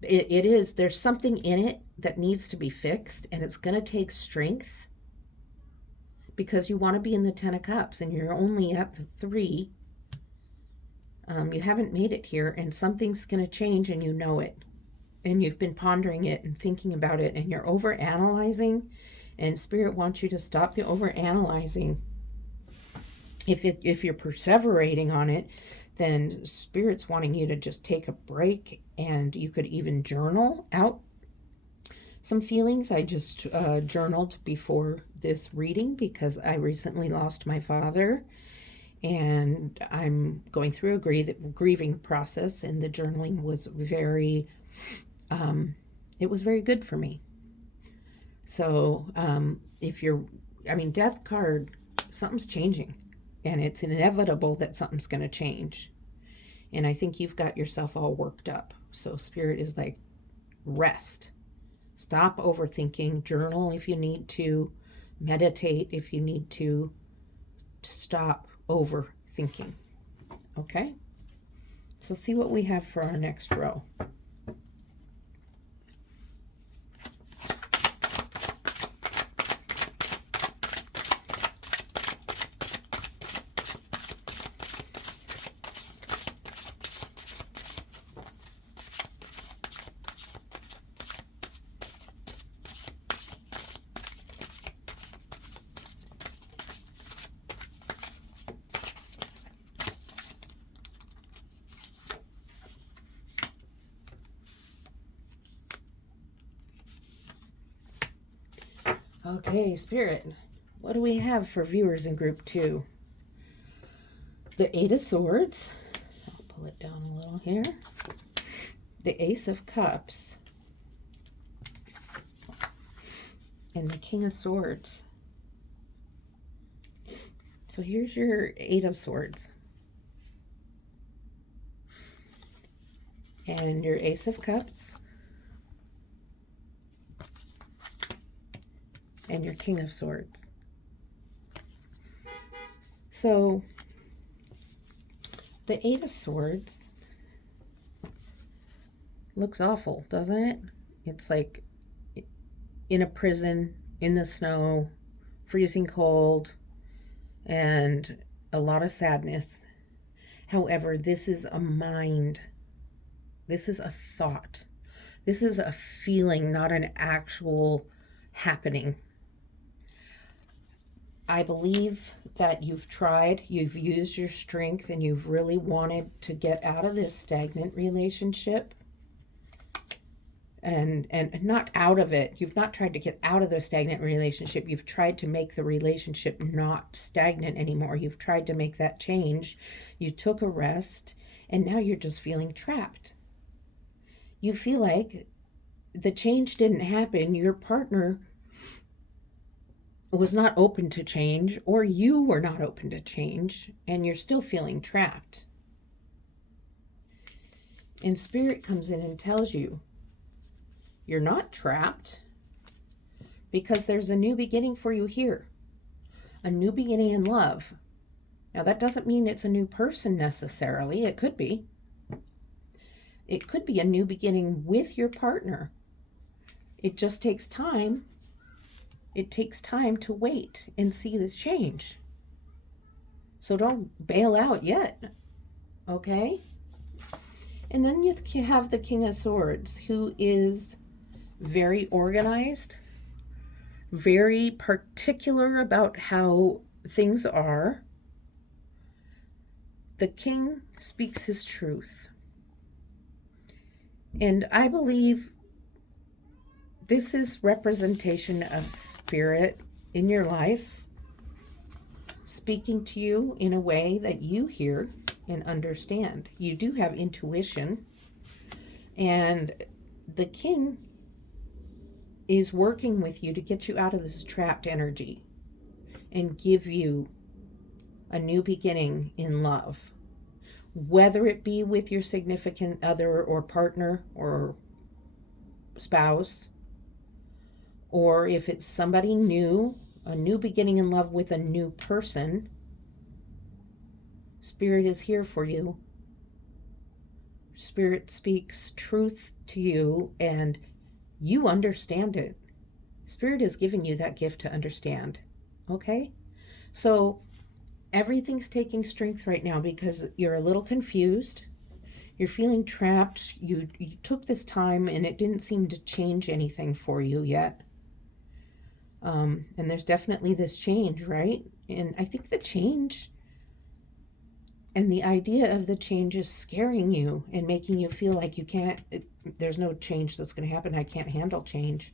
There's something in it that needs to be fixed, and it's going to take strength because you want to be in the 10 of Cups and you're only at the 3. You haven't made it here, and something's going to change, and you know it. And you've been pondering it and thinking about it, and you're over analyzing, and Spirit wants you to stop the over analyzing. If you're perseverating on it, then Spirit's wanting you to just take a break, and you could even journal out some feelings. I just journaled before this reading because I recently lost my father, and I'm going through a grieving process, and the journaling was very it was very good for me. So death card, something's changing, and it's inevitable that something's going to change. And I think you've got yourself all worked up. So Spirit is like, rest. Stop overthinking. Journal if you need to. Meditate if you need to. Stop overthinking. Okay? So see what we have for our next row. Okay, Spirit, what do we have for viewers in group 2? The 8 of Swords. I'll pull it down a little here. The Ace of Cups. And the King of Swords. So here's your 8 of Swords. And your Ace of Cups. And your King of Swords. So the 8 of Swords looks awful, doesn't it? It's like in a prison, in the snow, freezing cold, and a lot of sadness. However, this is a mind. This is a thought. This is a feeling, not an actual happening. I believe that you've tried, you've used your strength, and you've really wanted to get out of this stagnant relationship. And not out of it. You've not tried to get out of the stagnant relationship. You've tried to make the relationship not stagnant anymore. You've tried to make that change. You took a rest, and now you're just feeling trapped. You feel like the change didn't happen. Your partner was not open to change, or you were not open to change, and you're still feeling trapped. And Spirit comes in and tells you, you're not trapped, because there's a new beginning for you here. A new beginning in love. Now, that doesn't mean it's a new person necessarily. It could be. It could be a new beginning with your partner. It just takes time. It takes time to wait and see the change. So don't bail out yet, okay? And then you have the King of Swords, who is very organized, very particular about how things are. The king speaks his truth. And I believe this is representation of Spirit in your life, speaking to you in a way that you hear and understand. You do have intuition, and the king is working with you to get you out of this trapped energy and give you a new beginning in love, whether it be with your significant other or partner or spouse, or if it's somebody new, a new beginning in love with a new person, Spirit is here for you. Spirit speaks truth to you and you understand it. Spirit is giving you that gift to understand. Okay? So everything's taking strength right now because you're a little confused. You're feeling trapped. You took this time and it didn't seem to change anything for you yet. And there's definitely this change, right? And I think the change and the idea of the change is scaring you and making you feel like you can't, there's no change that's going to happen. I can't handle change.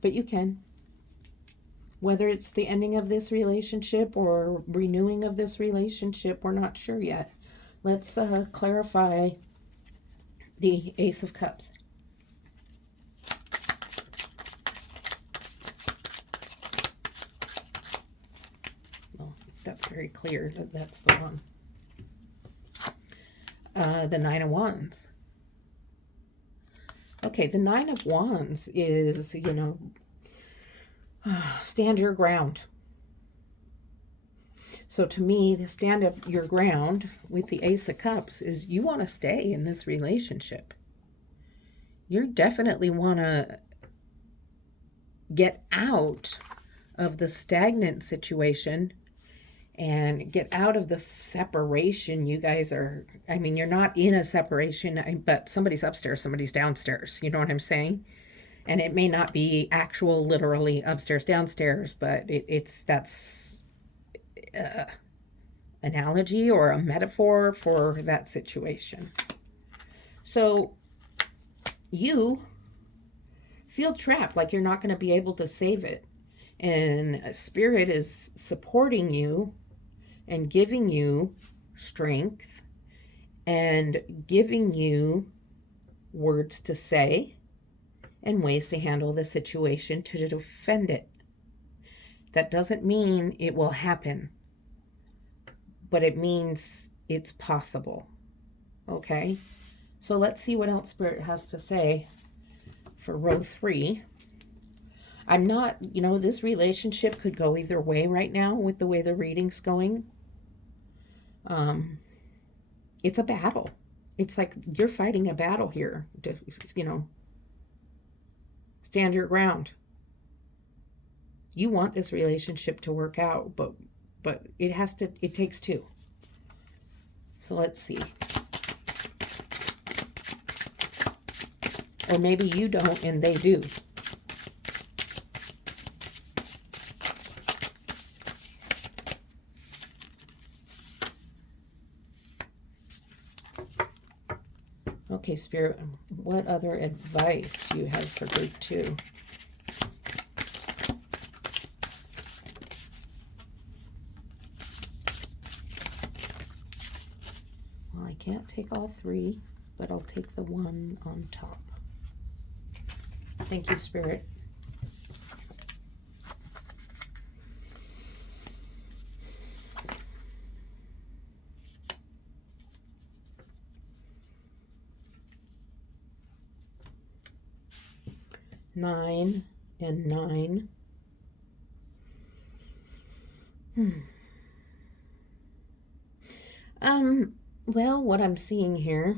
But you can. Whether it's the ending of this relationship or renewing of this relationship, we're not sure yet. Let's clarify the Ace of Cups. Well, that's very clear that that's the one. The Nine of Wands. Okay, the Nine of Wands is, stand your ground. So to me, the stand of your ground with the Ace of Cups is you want to stay in this relationship. You definitely want to get out of the stagnant situation and get out of the separation. You guys are, you're not in a separation, but somebody's upstairs, somebody's downstairs. You know what I'm saying? And it may not be actual, literally upstairs, downstairs, but that's analogy or a metaphor for that situation. So you feel trapped, like you're not going to be able to save it. And Spirit is supporting you and giving you strength and giving you words to say and ways to handle the situation to defend it. That doesn't mean it will happen, but it means it's possible. Okay? So let's see what else Spirit has to say for row 3. I'm not, this relationship could go either way right now with the way the reading's going. It's a battle. It's like you're fighting a battle here to, stand your ground. You want this relationship to work out, but it takes two. So let's see. Or maybe you don't and they do. Okay, Spirit, what other advice do you have for group 2? Well, I can't take all 3, but I'll take the one on top. Thank you, Spirit. Nine and 9. Well, what I'm seeing here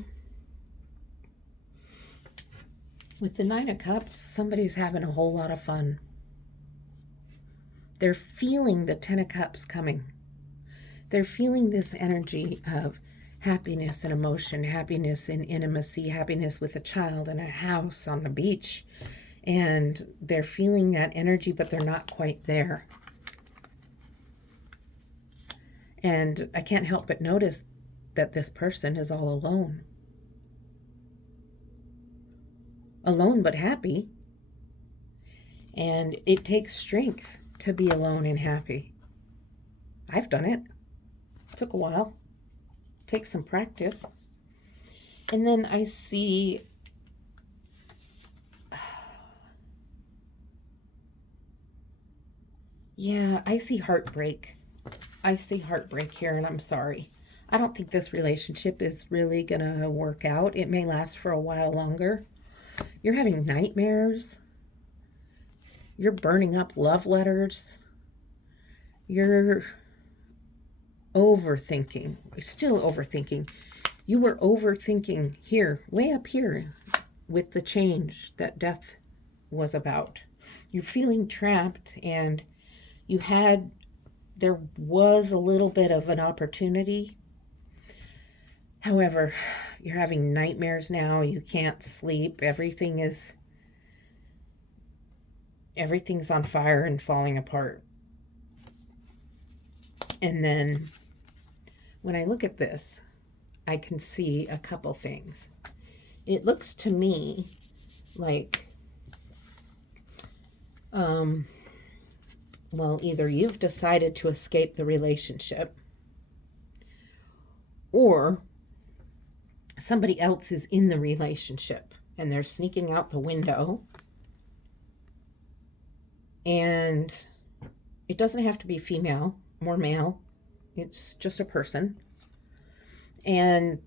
with the 9 of Cups, somebody's having a whole lot of fun. They're feeling the 10 of Cups coming. They're feeling this energy of happiness and emotion, happiness and intimacy, happiness with a child in a house on the beach. And they're feeling that energy, but they're not quite there. And I can't help but notice that this person is all alone. Alone but happy. And it takes strength to be alone and happy. I've done it. It took a while. Takes some practice. And then I see I see heartbreak. I see heartbreak here, and I'm sorry. I don't think this relationship is really going to work out. It may last for a while longer, You're having nightmares. You're burning up love letters. You're overthinking. Still overthinking. You were overthinking here, way up here, with the change that death was about. You're feeling trapped, and there was a little bit of an opportunity. However, you're having nightmares now. You can't sleep. Everything's on fire and falling apart. And then when I look at this, I can see a couple things. It looks to me like, either you've decided to escape the relationship, or somebody else is in the relationship and they're sneaking out the window. And it doesn't have to be female or male. It's just a person. And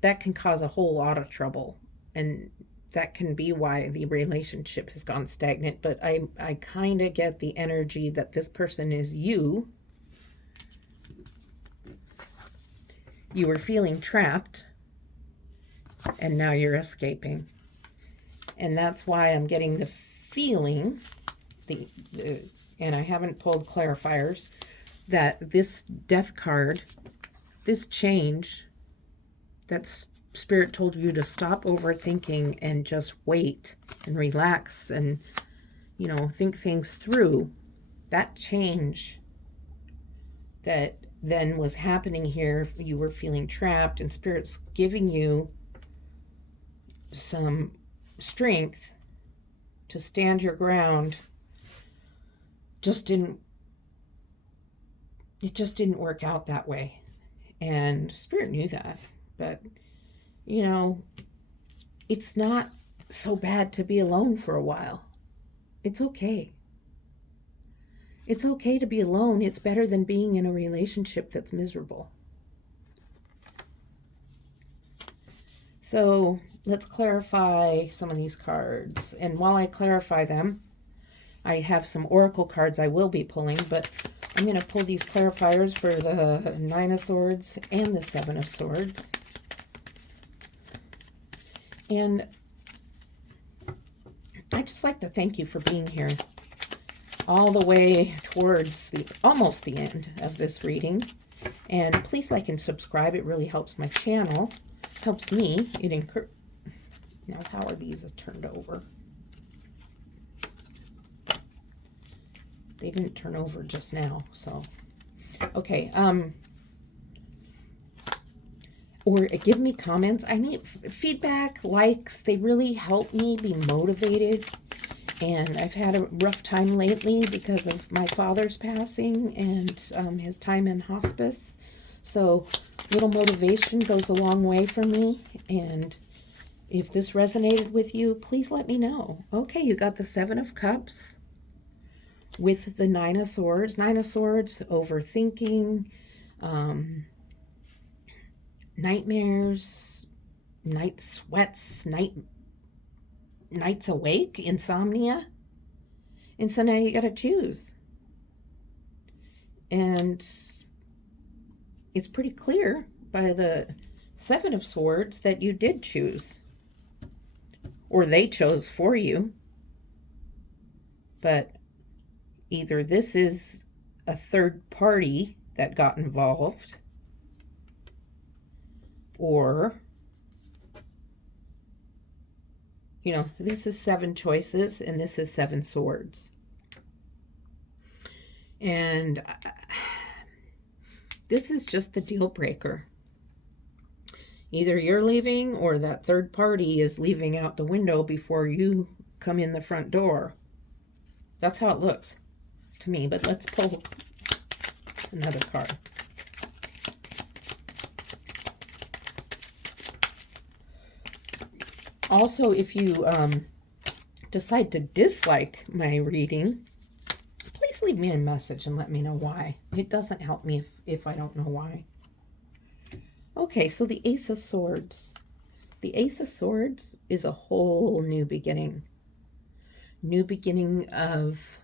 that can cause a whole lot of trouble. And that can be why the relationship has gone stagnant. But I kind of get the energy that this person is you. You were feeling trapped, and now you're escaping. And that's why I'm getting the feeling, and I haven't pulled clarifiers, that this death card, this change, that Spirit told you to stop overthinking and just wait and relax and, think things through. That change that then was happening here, you were feeling trapped, and Spirit's giving you some strength to stand your ground. It just didn't work out that way. And Spirit knew that. But, it's not so bad to be alone for a while. It's okay. It's okay to be alone. It's better than being in a relationship that's miserable. So let's clarify some of these cards. And while I clarify them, I have some oracle cards I will be pulling, but I'm going to pull these clarifiers for the Nine of Swords and the Seven of Swords. And I'd just like to thank you for being here all the way towards almost the end of this reading. And please like and subscribe. It really helps my channel. Helps me. Now, how are these turned over? They didn't turn over just now, so. Okay, or give me comments. I need feedback, likes. They really help me be motivated. And I've had a rough time lately because of my father's passing and his time in hospice. So little motivation goes a long way for me. And if this resonated with you, please let me know. Okay, you got the Seven of Cups with the Nine of Swords. Nine of Swords, overthinking, nightmares, night sweats, nights awake, insomnia. And so now you got to choose. And it's pretty clear by the Seven of Swords that you did choose. Or they chose for you. But either this is a third party that got involved, or, this is 7 choices and this is 7 swords. And this is just the deal breaker. Either you're leaving or that third party is leaving out the window before you come in the front door. That's how it looks to me, but let's pull another card. Also, if you decide to dislike my reading, please leave me a message and let me know why. It doesn't help me if I don't know why. Okay, so the Ace of Swords. The Ace of Swords is a whole new beginning. New beginning of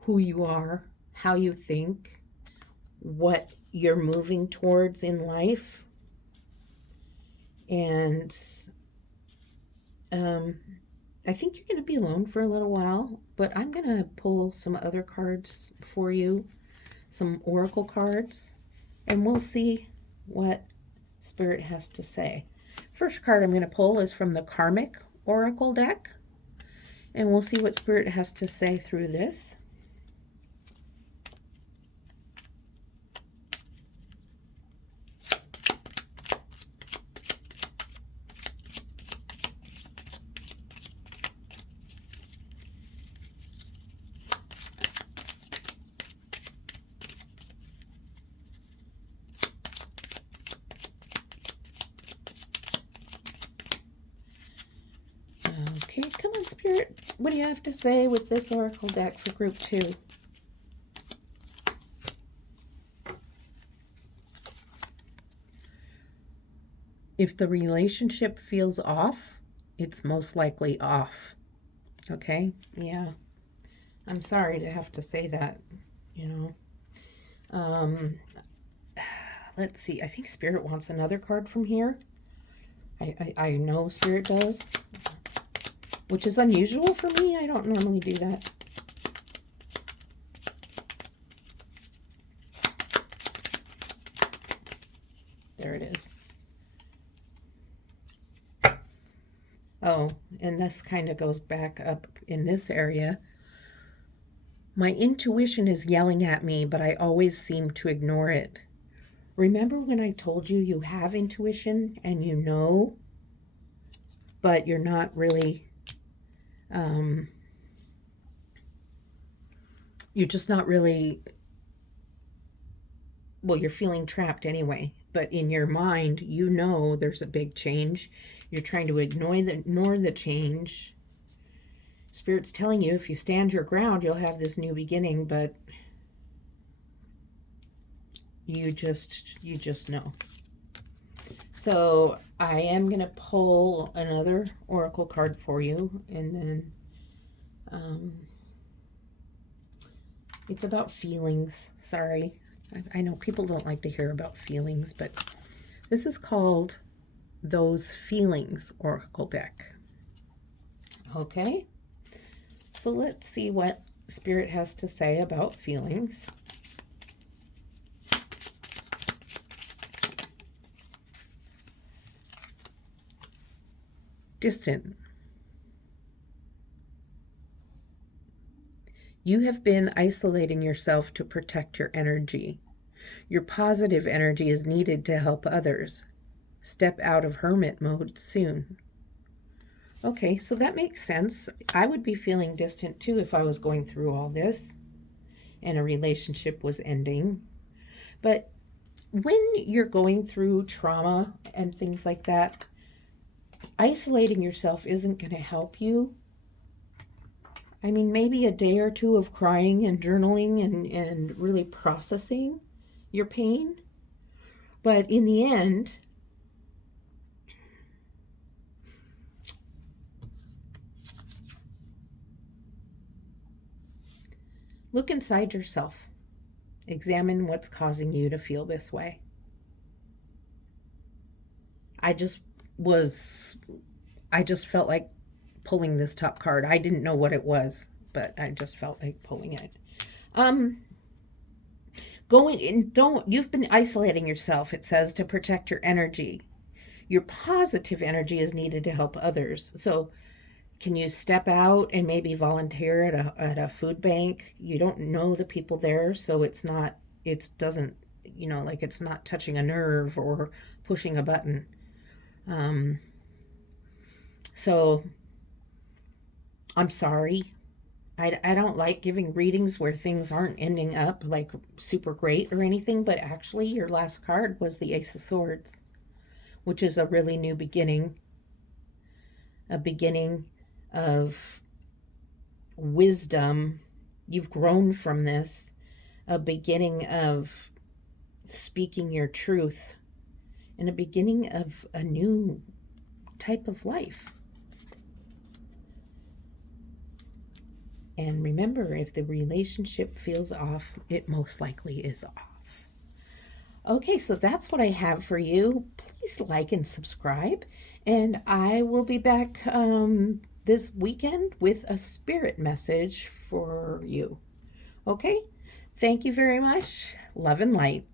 who you are, how you think, what you're moving towards in life. And I think you're going to be alone for a little while, but I'm going to pull some other cards for you, some oracle cards, and we'll see what Spirit has to say. First card I'm going to pull is from the Karmic Oracle deck, and we'll see what Spirit has to say through this. Okay, come on, Spirit. What do you have to say with this Oracle deck for Group 2? If the relationship feels off, it's most likely off. Okay? Yeah. I'm sorry to have to say that, you know. Let's see. I think Spirit wants another card from here. I know Spirit does, which is unusual for me. I don't normally do that. There it is. Oh, and this kind of goes back up in this area. My intuition is yelling at me, but I always seem to ignore it. Remember when I told you you have intuition and you know, but you're not really, you're just not really, well, you're feeling trapped anyway, but in your mind, you know there's a big change. You're trying to ignore the change. Spirit's telling you if you stand your ground, you'll have this new beginning, but you just know. So I am going to pull another oracle card for you, and then it's about feelings. Sorry. I know people don't like to hear about feelings, but this is called Those Feelings Oracle deck. Okay. So let's see what Spirit has to say about feelings. Distant. You have been isolating yourself to protect your energy. Your positive energy is needed to help others. Step out of hermit mode soon. Okay, so that makes sense. I would be feeling distant too if I was going through all this and a relationship was ending. But when you're going through trauma and things like that, isolating yourself isn't going to help you. I mean, maybe a day or two of crying and journaling and really processing your pain. But in the end, look inside yourself. Examine what's causing you to feel this way. I just felt like pulling this top card. I didn't know what it was, but I just felt like pulling it. You've been isolating yourself, it says, to protect your energy. Your positive energy is needed to help others. So can you step out and maybe volunteer at a food bank? You don't know the people there, so it's not touching a nerve or pushing a button. So I'm sorry. I don't like giving readings where things aren't ending up like super great or anything, but actually your last card was the Ace of Swords, which is a really new beginning. A beginning of wisdom. You've grown from this. A beginning of speaking your truth and a beginning of a new type of life. And remember, if the relationship feels off, it most likely is off. Okay, so that's what I have for you. Please like and subscribe. And I will be back this weekend with a spirit message for you. Okay, thank you very much. Love and light.